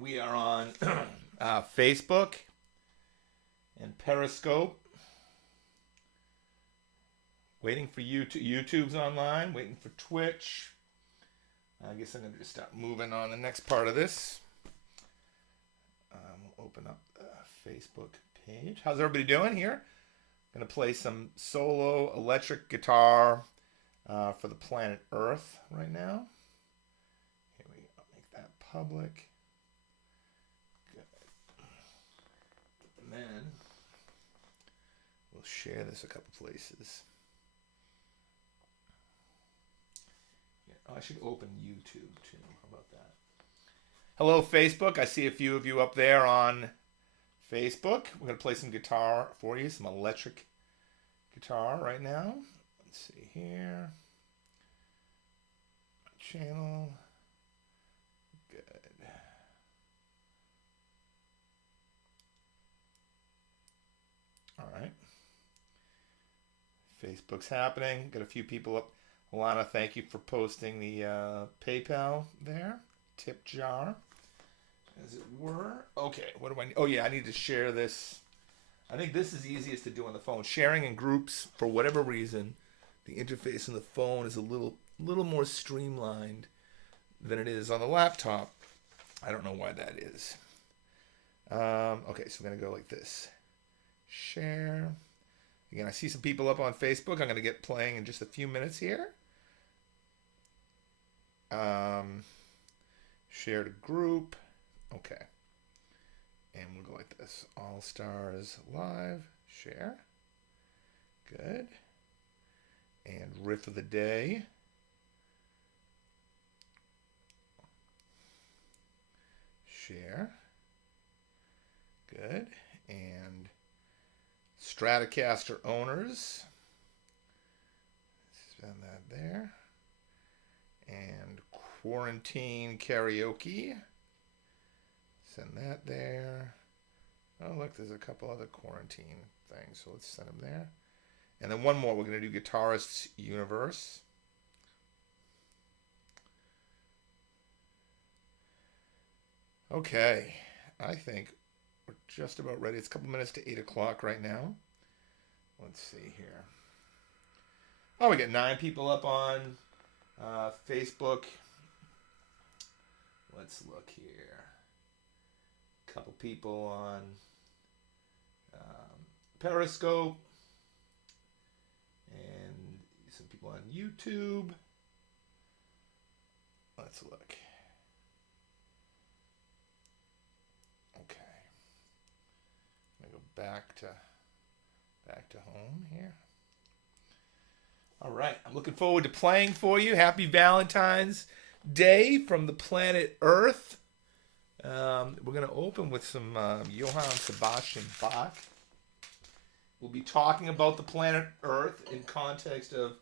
We are on Facebook and Periscope. Waiting for YouTube. YouTube's online. Waiting for Twitch. I guess I'm going to just start moving on the next part of this. We'll open up the Facebook page. How's everybody doing here? I'm going to play some solo electric guitar for the planet Earth right now. Here we go. Make that public. Good. And then we'll share this a couple places. Oh, I should open YouTube too. How about that? Hello, Facebook. I see a few of you up there on Facebook. We're going to play some guitar for you, some electric guitar right now. Let's see here. Channel. Good. All right. Facebook's happening. Got a few people up. Alana, thank you for posting the PayPal there. Tip jar, as it were. Okay, what do I need? Oh, yeah, I need to share this. I think this is easiest to do on the phone. Sharing in groups, for whatever reason, the interface on the phone is a little more streamlined than it is on the laptop. I don't know why that is. Okay, so I'm going to go like this. Share. Again, I see some people up on Facebook. I'm going to get playing in just a few minutes here. Share to group. Okay. And we'll go like this. All Stars Live. Share. Good. And riff of the day. Share. Good. And Stratocaster owners. Send that there. And quarantine karaoke. Send that there. Oh, look, there's a couple other quarantine things, so let's send them there. And then one more, we're going to do Guitarists Universe. Okay, I think we're just about ready. It's a couple minutes to 8 o'clock right now. Let's see here. Oh, we got 9 people up on Facebook. Let's look here. A couple people on Periscope. And some people on YouTube. Let's look. Okay. I'm going to go back to home here. All right, I'm looking forward to playing for you. Happy Valentine's Day from the planet Earth. We're going to open with some Johann Sebastian Bach. We'll be talking about the planet Earth in context of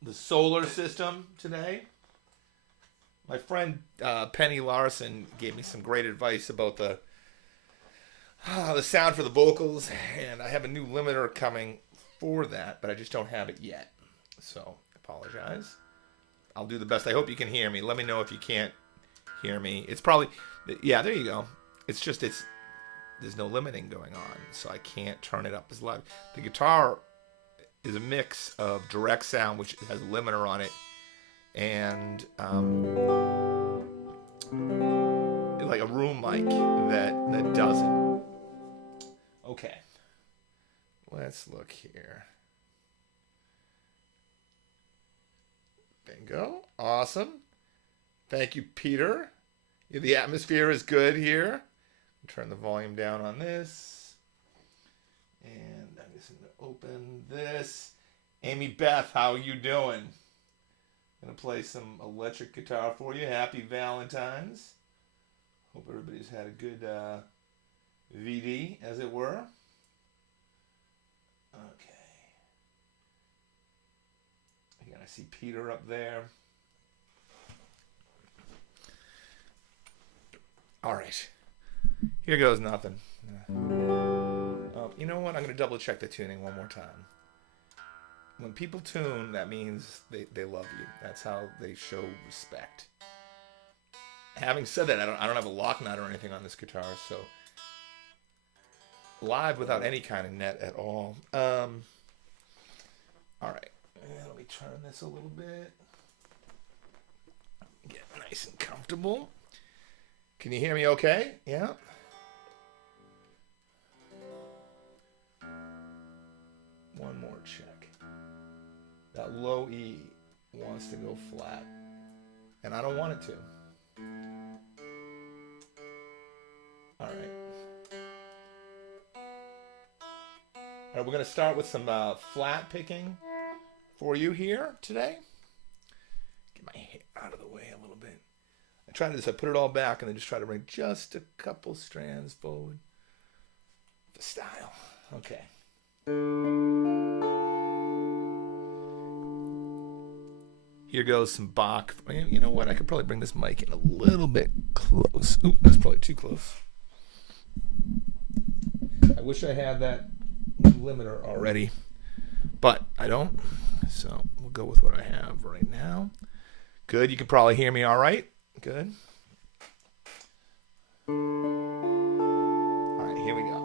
the solar system today. My friend Penny Larson gave me some great advice about the sound for the vocals, and I have a new limiter coming for that, but I just don't have it yet. So, I apologize. I'll do the best. I hope you can hear me. Let me know if you can't hear me. It's probably, yeah, there you go. It's just, there's no limiting going on, so I can't turn it up as loud. The guitar is a mix of direct sound, which has a limiter on it, and like a room mic that doesn't. Okay. Let's look here. Bingo. Awesome. Thank you, Peter. Yeah, the atmosphere is good here. Turn the volume down on this. And I'm just going to open this. Amy Beth, how you doing? I'm going to play some electric guitar for you. Happy Valentine's. Hope everybody's had a good VD, as it were. Okay. Again, I see Peter up there. All right. Here goes nothing. Oh, you know what? I'm going to double check the tuning one more time. When people tune, that means they love you. That's how they show respect. Having said that, I don't have a lock nut or anything on this guitar, so live without any kind of net at all. All right, let me turn this a little bit. Get nice and comfortable. Can you hear me okay? Yeah? One more check. That low E wants to go flat, and I don't want it to. All right. All right, we're going to start with some flat picking for you here today. Get my hair out of the way a little bit. I try to just, I put it all back and then just try to bring just a couple strands forward. The style. Okay. Here goes some Bach. You know what? I could probably bring this mic in a little bit close. Oop, that's probably too close. I wish I had that limiter already, but I don't. So we'll go with what I have right now. Good. You can probably hear me all right. Good. All right, here we go.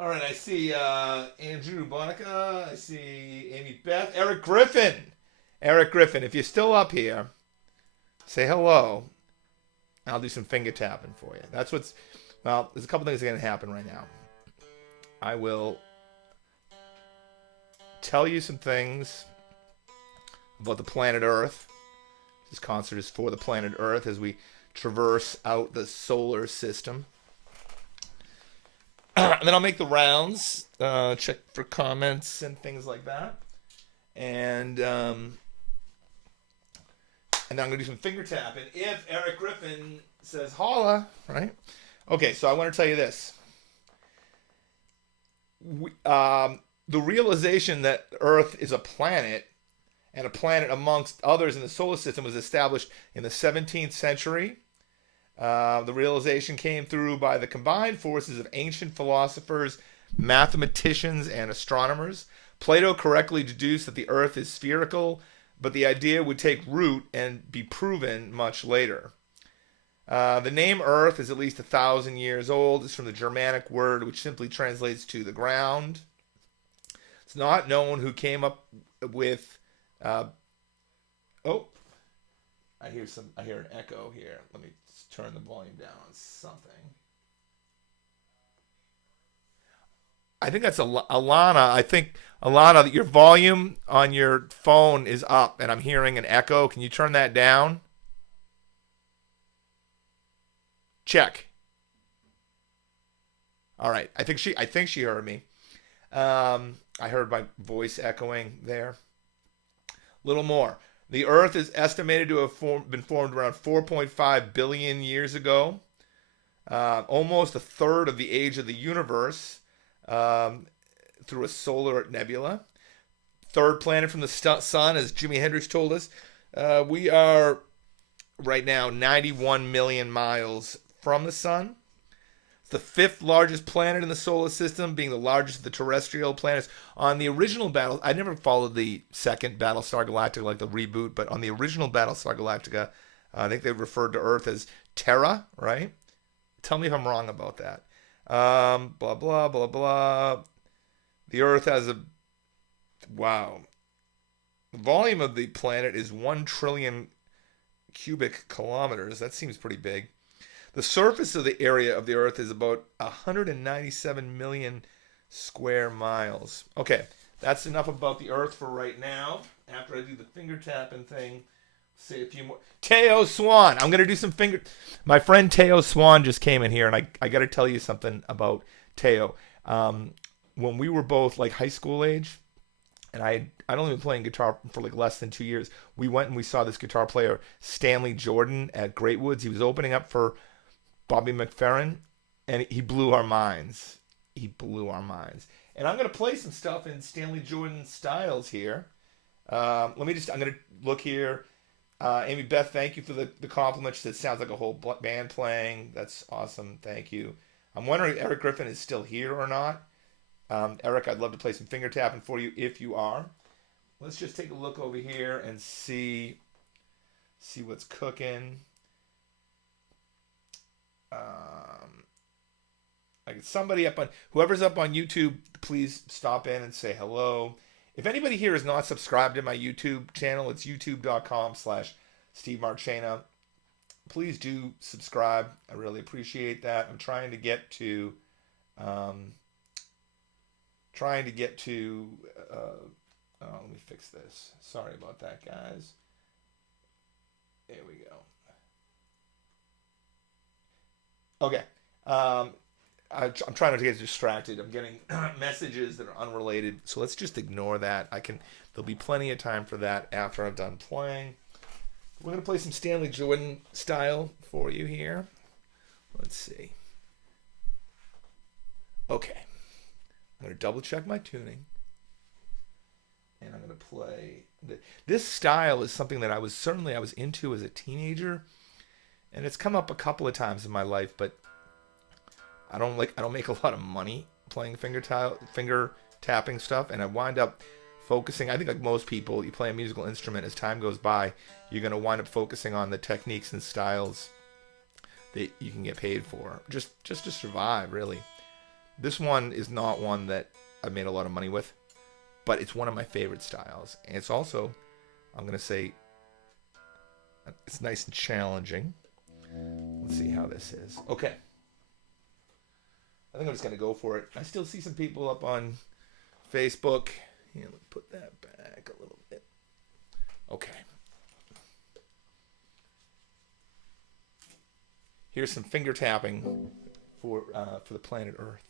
All right, I see Andrew Bonica. I see Amy Beth. Eric Griffin. Eric Griffin, if you're still up here, say hello. I'll do some finger tapping for you. That's what's. Well, there's a couple things that are going to happen right now. I will tell you some things about the planet Earth. This concert is for the planet Earth as we traverse out the solar system. And then I'll make the rounds, check for comments and things like that. And then I'm going to do some finger tapping if Eric Griffin says holla, right? Okay, so I want to tell you this. The realization that Earth is a planet and a planet amongst others in the solar system was established in the 17th century. The realization came through by the combined forces of ancient philosophers, mathematicians, and astronomers. Plato correctly deduced that the Earth is spherical, but the idea would take root and be proven much later. The name Earth is at least 1,000 years old. It's from the Germanic word, which simply translates to the ground. It's not known who came up with. I hear an echo here. Let me turn the volume down on something. I think that's Alana. I think Alana, your volume on your phone is up, and I'm hearing an echo. Can you turn that down? Check. All right. I think she heard me. I heard my voice echoing there. A little more. The Earth is estimated to have been formed around 4.5 billion years ago. Almost a third of the age of the universe through a solar nebula. Third planet from the sun, as Jimi Hendrix told us. We are right now 91 million miles from the sun. It's the fifth largest planet in the solar system, being the largest of the terrestrial planets. On the original I never followed the second Battlestar Galactica, like the reboot, but on the original Battlestar Galactica, I think they referred to Earth as Terra, right? Tell me if I'm wrong about that. Blah, blah, blah, blah. The Earth has wow. The volume of the planet is 1 trillion cubic kilometers. That seems pretty big. The surface of the area of the Earth is about 197 million square miles. Okay, that's enough about the Earth for right now. After I do the finger tapping thing, say a few more. Teo Swan. I'm going to do some finger. My friend Teo Swan just came in here, and I got to tell you something about Teo. When we were both like high school age, and I'd only been playing guitar for like less than 2 years, we went and we saw this guitar player, Stanley Jordan, at Great Woods. He was opening up for Bobby McFerrin, and he blew our minds. He blew our minds. And I'm going to play some stuff in Stanley Jordan styles here. I'm going to look here. Amy Beth, thank you for the compliment. She said, sounds like a whole band playing. That's awesome. Thank you. I'm wondering if Eric Griffin is still here or not. Eric, I'd love to play some finger tapping for you if you are. Let's just take a look over here and see what's cooking. Somebody whoever's up on YouTube, please stop in and say hello. If anybody here is not subscribed to my YouTube channel, it's youtube.com/Steve Marchena. Please do subscribe. I really appreciate that. I'm trying to get to let me fix this. Sorry about that, guys. There we go. Okay. I'm trying not to get distracted. I'm getting messages that are unrelated, so let's just ignore that. There'll be plenty of time for that after I'm done playing. We're going to play some Stanley Jordan style for you here. Let's see. Okay. I'm going to double check my tuning. And I'm going to play. This style is something that I was into as a teenager. And it's come up a couple of times in my life, but I don't make a lot of money playing finger tapping stuff, and I wind up focusing. I think like most people, you play a musical instrument, as time goes by, you're going to wind up focusing on the techniques and styles that you can get paid for, just to survive, really. This one is not one that I made a lot of money with, but it's one of my favorite styles. And it's also, I'm going to say, it's nice and challenging. Let's see how this is. Okay. I think I'm just going to go for it. I still see some people up on Facebook. Here, let's put that back a little bit. Okay. Here's some finger tapping for the planet Earth.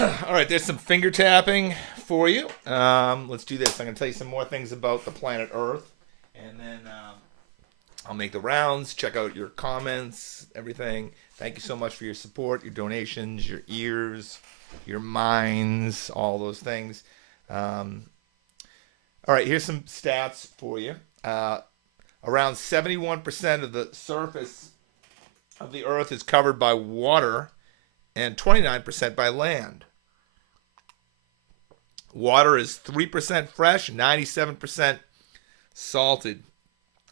All right, there's some finger tapping for you. Let's do this. I'm going to tell you some more things about the planet Earth, and then I'll make the rounds, check out your comments, everything. Thank you so much for your support, your donations, your ears, your minds, all those things. All right, here's some stats for you. Around 71% of the surface of the Earth is covered by water and 29% by land. Water is 3% fresh, 97% salted.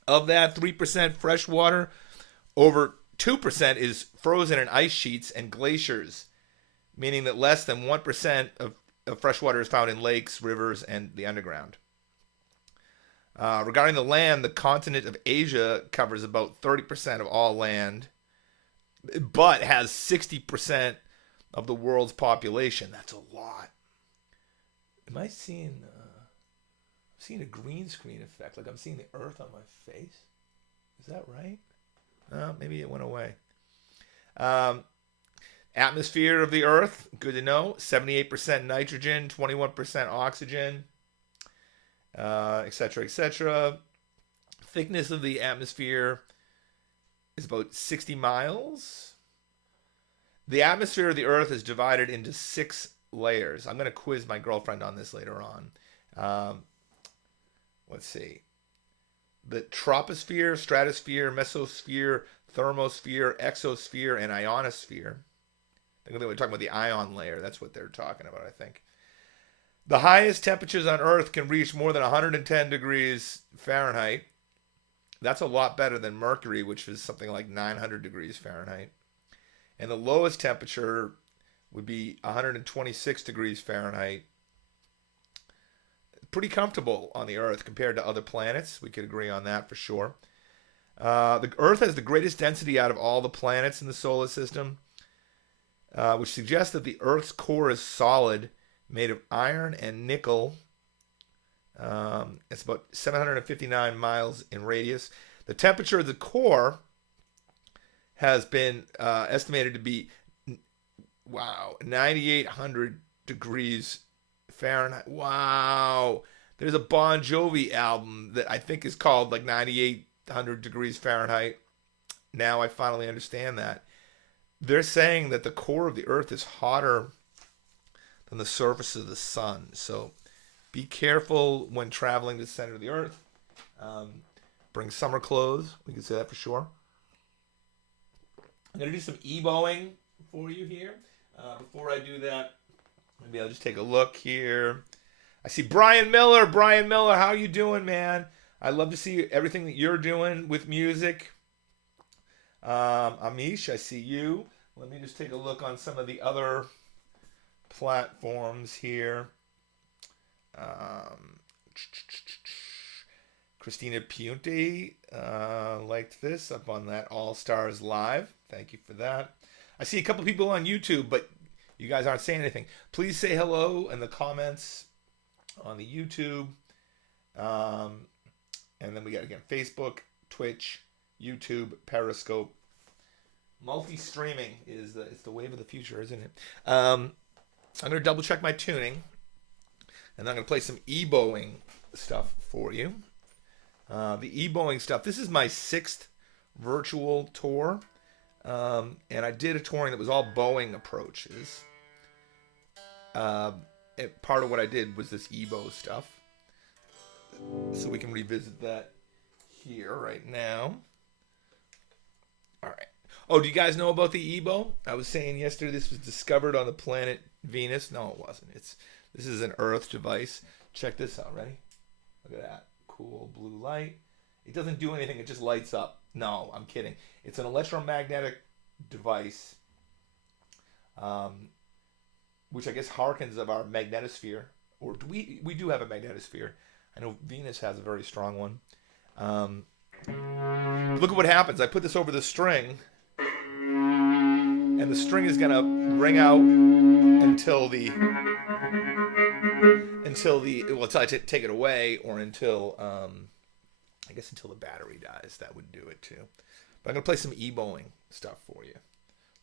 Of that 3% fresh water, over 2% is frozen in ice sheets and glaciers, meaning that less than 1% of fresh water is found in lakes, rivers, and the underground. Regarding the land, the continent of Asia covers about 30% of all land, but has 60% of the world's population. That's a lot. Am I seeing a green screen effect? Like I'm seeing the Earth on my face? Is that right? Maybe it went away. Atmosphere of the Earth, good to know. 78% nitrogen, 21% oxygen, etc., etc. Thickness of the atmosphere is about 60 miles. The atmosphere of the Earth is divided into 6 layers. I'm going to quiz my girlfriend on this later on. Let's see. The troposphere, stratosphere, mesosphere, thermosphere, exosphere, and ionosphere. I think they were talking about the ion layer. That's what they're talking about, I think. The highest temperatures on Earth can reach more than 110 degrees Fahrenheit. That's a lot better than Mercury, which is something like 900 degrees Fahrenheit. And the lowest temperature would be 126 degrees Fahrenheit. Pretty comfortable on the Earth compared to other planets. We could agree on that for sure. The Earth has the greatest density out of all the planets in the solar system, which suggests that the Earth's core is solid, made of iron and nickel. It's about 759 miles in radius. The temperature of the core has been estimated to be, 9,800 degrees Fahrenheit. Wow. There's a Bon Jovi album that I think is called like 9,800 degrees Fahrenheit. Now I finally understand that. They're saying that the core of the Earth is hotter than the surface of the sun. So be careful when traveling to the center of the Earth. Bring summer clothes. We can say that for sure. I'm going to do some e-bowing for you here. Before I do that, maybe I'll just take a look here. I see Brian Miller. Brian Miller, how you doing, man? I love to see everything that you're doing with music. Amish, I see you. Let me just take a look on some of the other platforms here. Christina Piunte liked this up on that All Stars Live. Thank you for that. I see a couple people on YouTube, but you guys aren't saying anything. Please say hello in the comments on the YouTube. And then we got, again, Facebook, Twitch, YouTube, Periscope. Multi-streaming is the wave of the future, isn't it? I'm going to double check my tuning. And then I'm going to play some e-bowing stuff for you. The e-bowing stuff. This is my 6th virtual tour. And I did a touring that was all bowing approaches. Part of what I did was this e-bow stuff. So we can revisit that here right now. All right. Oh, do you guys know about the e-bow? I was saying yesterday this was discovered on the planet Venus. No, it wasn't. This is an Earth device. Check this out. Ready? Look at that. Cool blue light. It doesn't do anything. It just lights up. No, I'm kidding. It's an electromagnetic device, which I guess harkens of our magnetosphere. Or we do have a magnetosphere. I know Venus has a very strong one. Look at what happens. I put this over the string, and the string is going to ring out until I take it away, or until until the battery dies. That would do it too. But I'm going to play some e-bowing stuff for you.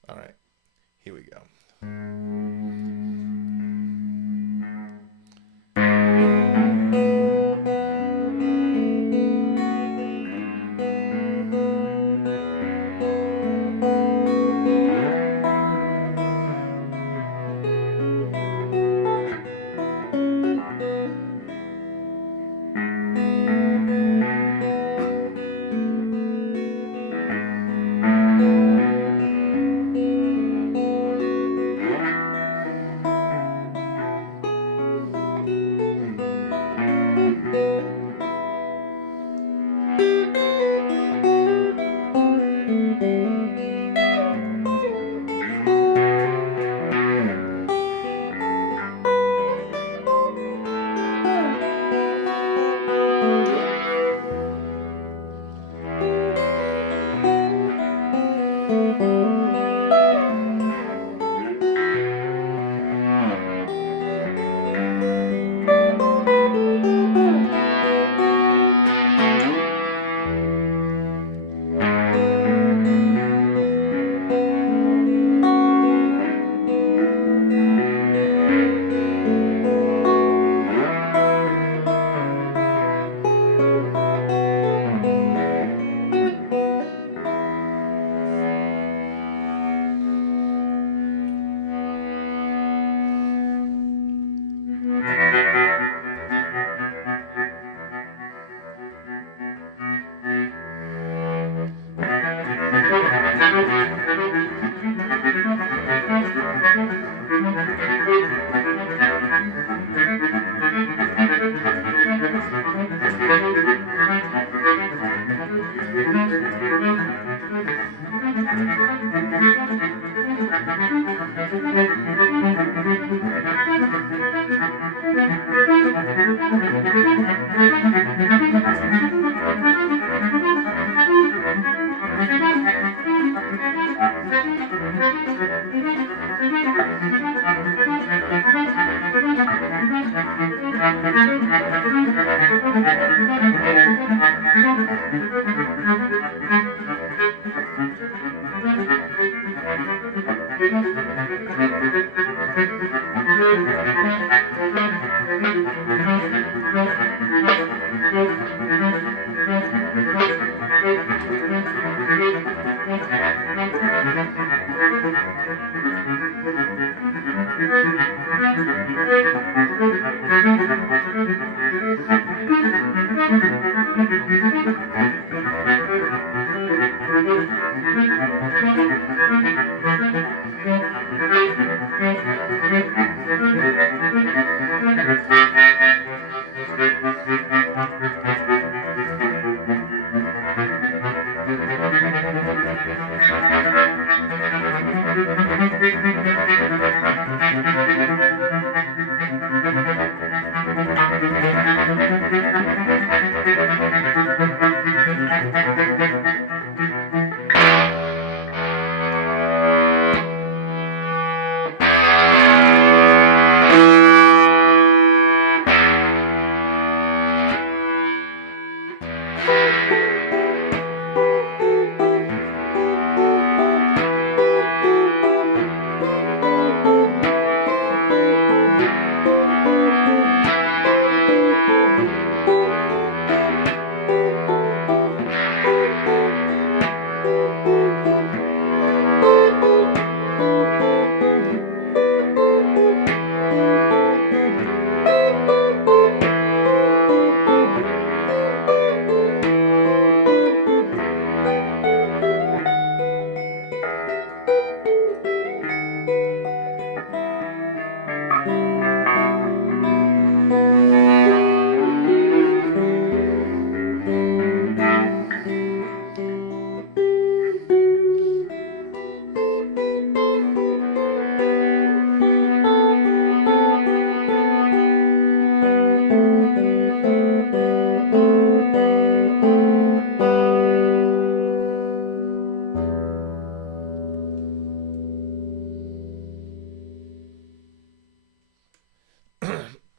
All right, here we go.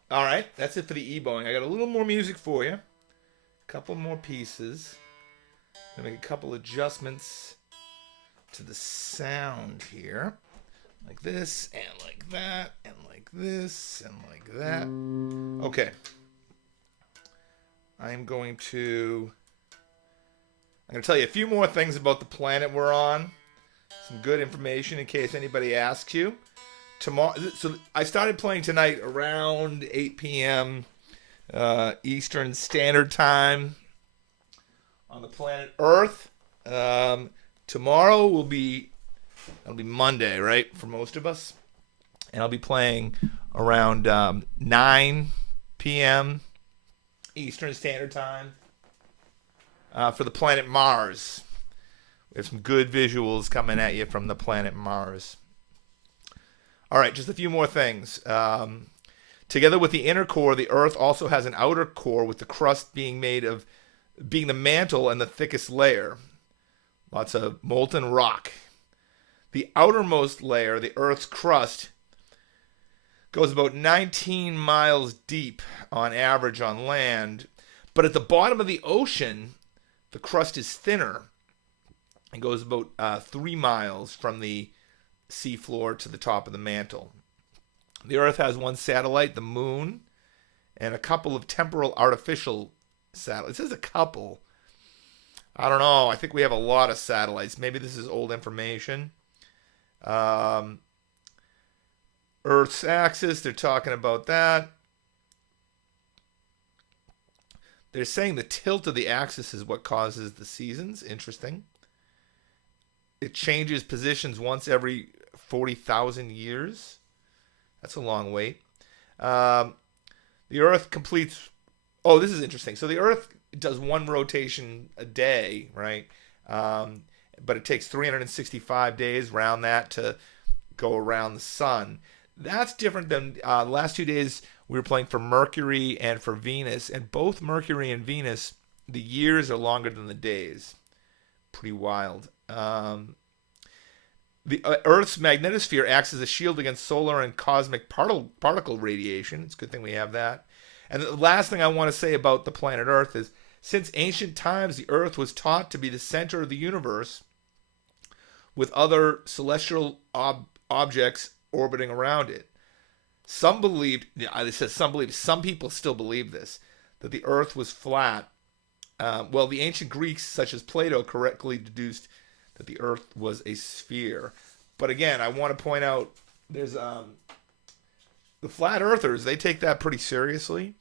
All right, that's it for the e-bowing. I got a little more music for you. A couple more pieces. I'm gonna make a couple adjustments to the sound here. Like this, and like that, and like this, and like that. Okay. I'm going to tell you a few more things about the planet we're on. Some good information in case anybody asks you. Tomorrow, so I started playing tonight around 8 p.m. Eastern Standard Time on the planet Earth. Tomorrow it'll be Monday, right, for most of us, and I'll be playing around 9 p.m. Eastern Standard Time for the planet Mars. We have some good visuals coming at you from the planet Mars. All right, just a few more things. Together with the inner core, the Earth also has an outer core with the crust being the mantle and the thickest layer. Lots of molten rock. The outermost layer, the Earth's crust, goes about 19 miles deep on average on land. But at the bottom of the ocean, the crust is thinner and goes about 3 miles from the seafloor to the top of the mantle. The Earth has one satellite, the Moon, and a couple of temporal artificial satellites. It says a couple. I don't know. I think we have a lot of satellites. Maybe this is old information. Earth's axis, they're talking about that. They're saying the tilt of the axis is what causes the seasons. Interesting. It changes positions once every 40,000 years. That's a long wait. The Earth completes... Oh, this is interesting. So the Earth does one rotation a day, right? But it takes 365 days around that to go around the sun. That's different than the last 2 days we were playing for Mercury and for Venus. And both Mercury and Venus, the years are longer than the days. Pretty wild. The Earth's magnetosphere acts as a shield against solar and cosmic particle radiation. It's a good thing we have that. And the last thing I want to say about the planet Earth is, since ancient times, the Earth was taught to be the center of the universe with other celestial objects orbiting around it. Some people still believe this, that the Earth was flat. Well, the ancient Greeks, such as Plato, correctly deduced that the Earth was a sphere. But again, I want to point out, there's the flat earthers, they take that pretty seriously.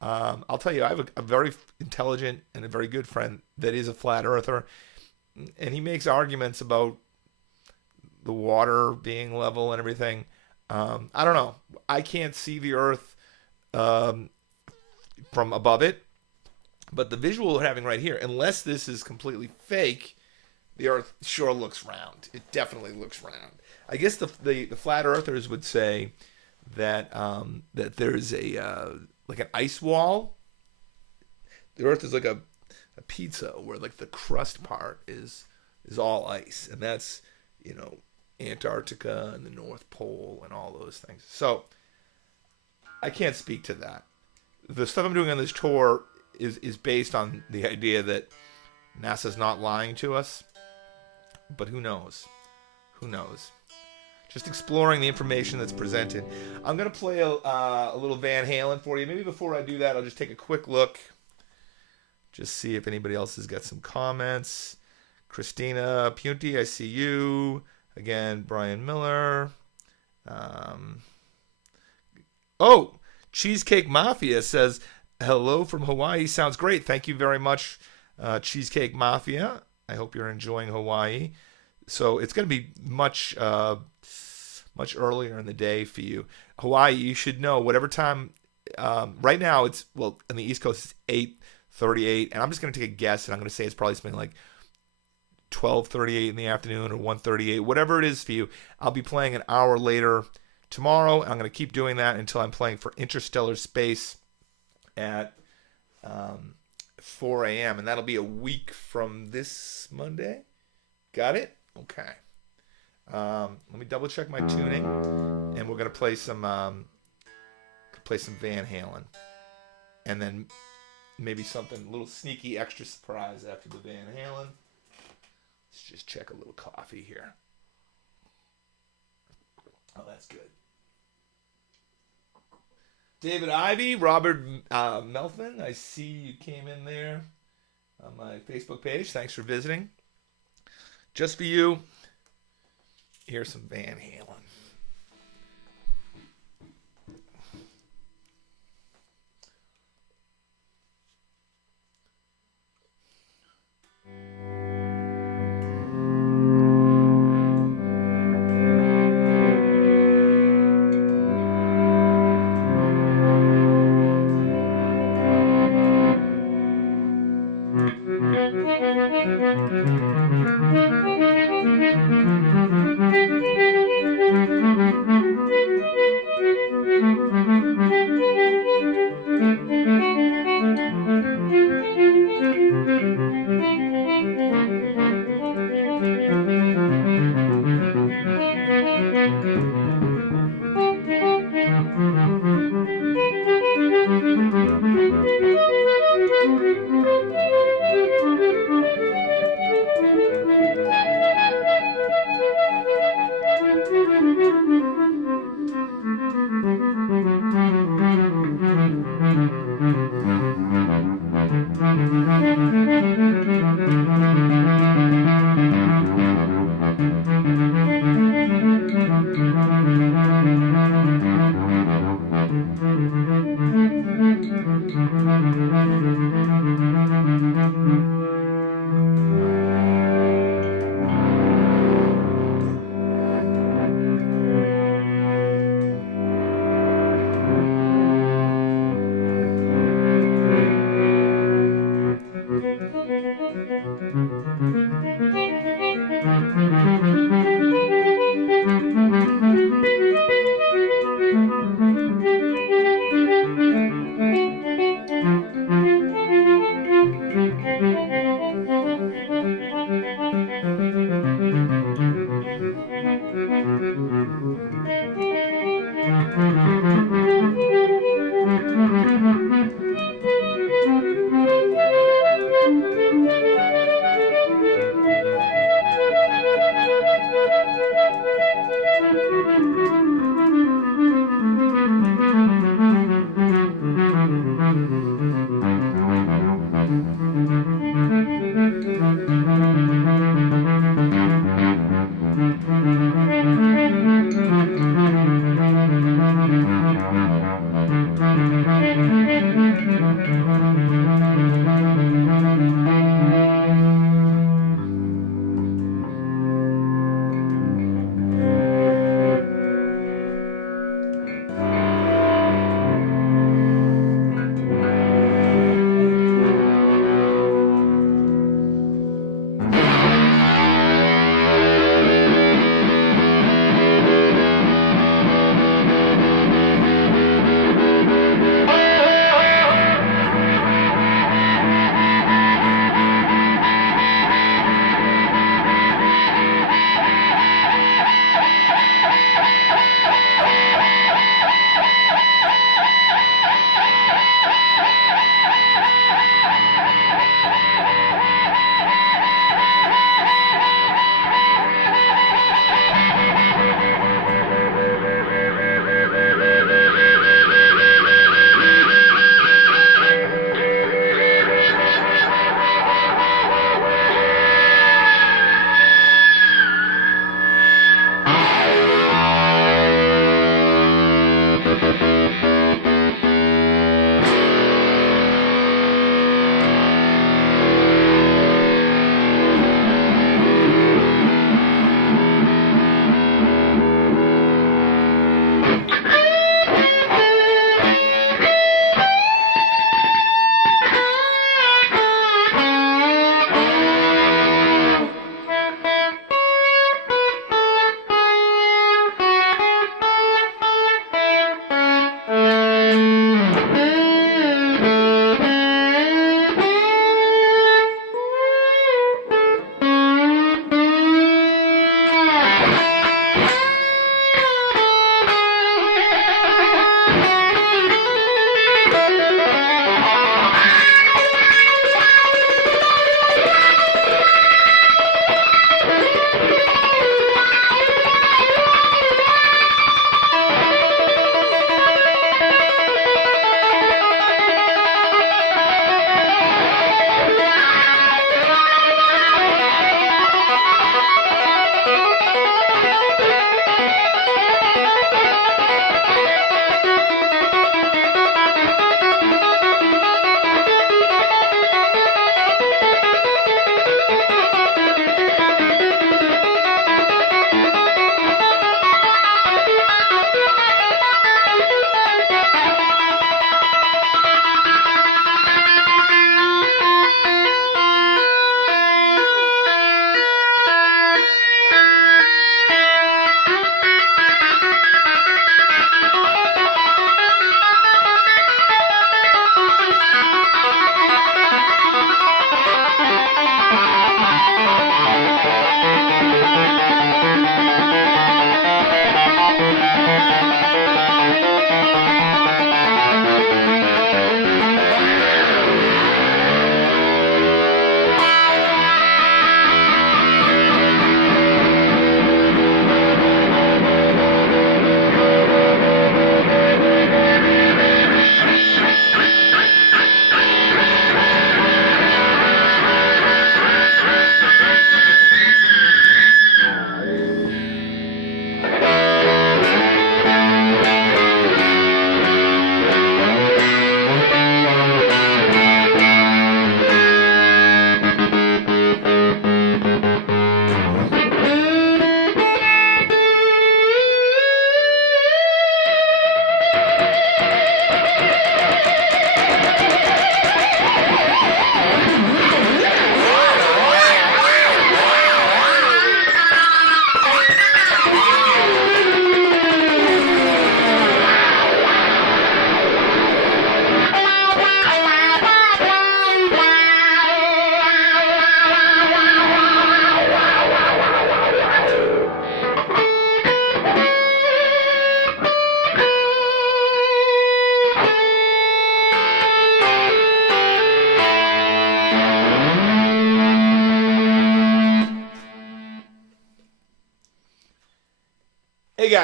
I'll tell you, I have a very intelligent and a very good friend that is a flat earther, and he makes arguments about the water being level and everything. I don't know. I can't see the Earth from above it, but the visual we're having right here, unless this is completely fake, the Earth sure looks round. It definitely looks round. I guess the flat earthers would say that that there's a like an ice wall. The Earth is like a pizza where like the crust part is all ice, and that's, you know, Antarctica and the North Pole and all those things. So I can't speak to that. The stuff I'm doing on this tour is based on the idea that NASA's not lying to us, but who knows? Who knows? Just exploring the information that's presented. I'm going to play a little Van Halen for you. Maybe before I do that, I'll just take a quick look. Just see if anybody else has got some comments. Christina Punti, I see you. Again, Brian Miller. Oh, Cheesecake Mafia says, hello from Hawaii. Sounds great. Thank you very much, Cheesecake Mafia. I hope you're enjoying Hawaii. So it's going to be much earlier in the day for you. Hawaii, you should know, whatever time, right now it's, well, on the East Coast, it's 8:38, and I'm just going to take a guess, and I'm going to say it's probably something like 12:38 in the afternoon or 1:38, whatever it is for you. I'll be playing an hour later tomorrow. I'm going to keep doing that until I'm playing for Interstellar Space at 4 a.m., and that'll be a week from this Monday. Got it? Okay. Let me double check my tuning, and we're going to play some Van Halen, and then maybe something, a little sneaky extra surprise after the Van Halen. Let's just check a little coffee here. Oh, that's good. David Ivey, Robert Melvin, I see you came in there on my Facebook page. Thanks for visiting. Just for you, here's some Van Halen.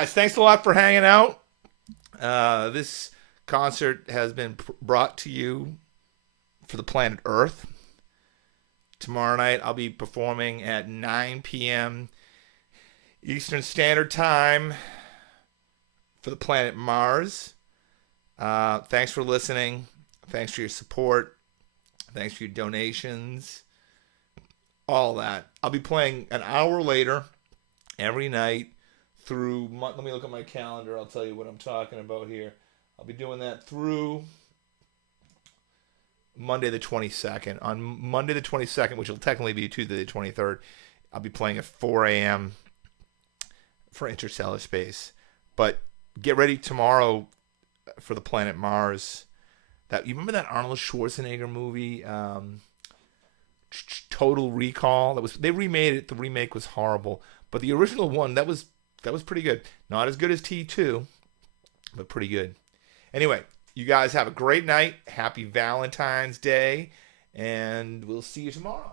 guys, thanks a lot for hanging out. This concert has been brought to you for the planet Earth. Tomorrow night, I'll be performing at 9 p.m. Eastern Standard Time for the planet Mars. Thanks for listening. Thanks for your support. Thanks for your donations. All that. I'll be playing an hour later every night through... Let me look at my calendar. I'll tell you what I'm talking about here. I'll be doing that through Monday the 22nd. On Monday the 22nd, which will technically be Tuesday the 23rd, I'll be playing at 4 a.m. for Interstellar Space. But get ready tomorrow for the planet Mars. You remember that Arnold Schwarzenegger movie, Total Recall? They remade it. The remake was horrible, but the original one that was pretty good. Not as good as T2, but pretty good. Anyway, you guys have a great night. Happy Valentine's Day, and we'll see you tomorrow.